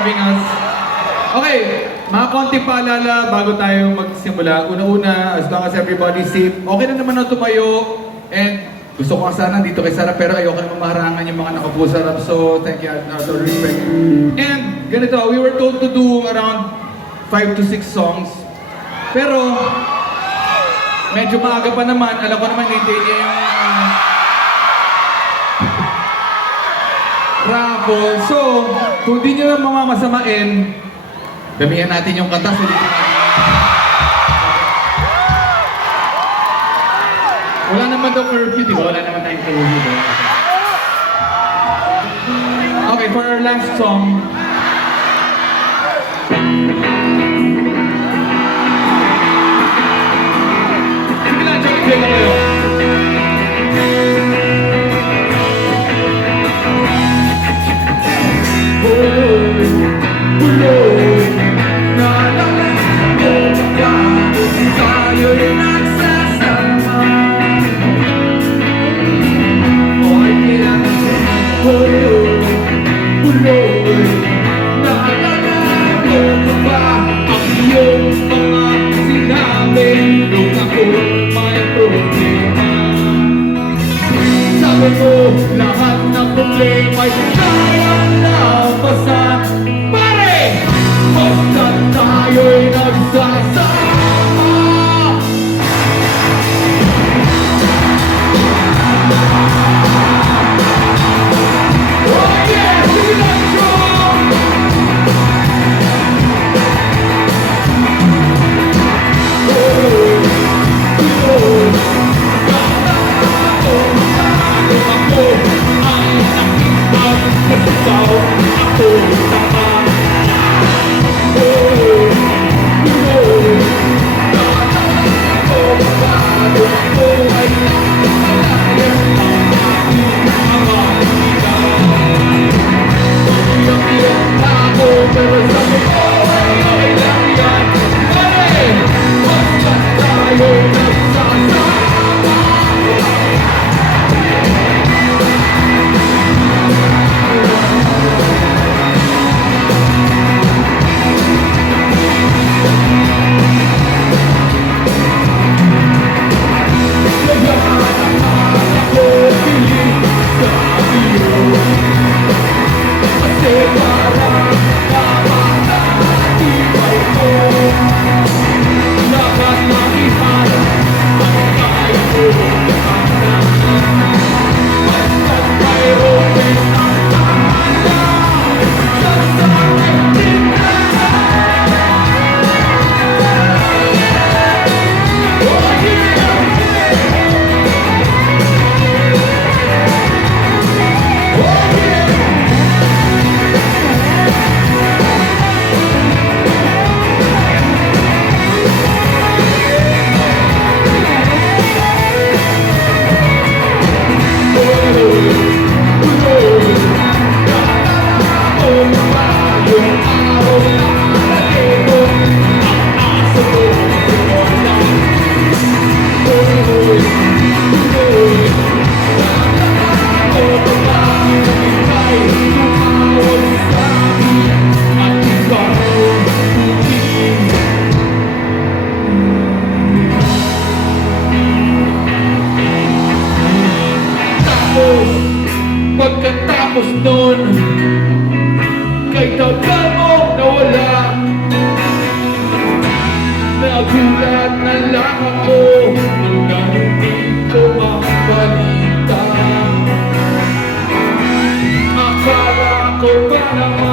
having us. Okay, mga konting paalala bago tayo magsimula. Una-una, as long as everybody's safe, okay na naman na tumayo. And gusto ko sana dito kay Sarah, pero ayoko naman maharangan yung mga nakapo sa harap. So, thank you, so respect. And ganito, we were told to do around 5 to 6 songs. Pero, medyo maaga pa naman. Alam ko naman, hindi niya yung raffle. So, kung di nyo naman masamain, damihan natin yung kanta. Wala naman daw curfew, di ba? Wala naman tayong curfew, di ba? Okay, for our last song. Sige lang, join lang kayo. Lahat ng problema ay kayang lampasan. Pare! Basta tayo'y nagsasama. Oh yeah! Sige lang, John! Pagkatapos nun, kay tagal mong nawala, nagulat na lang ako na hindi ko mabalita. Akala ko pa naman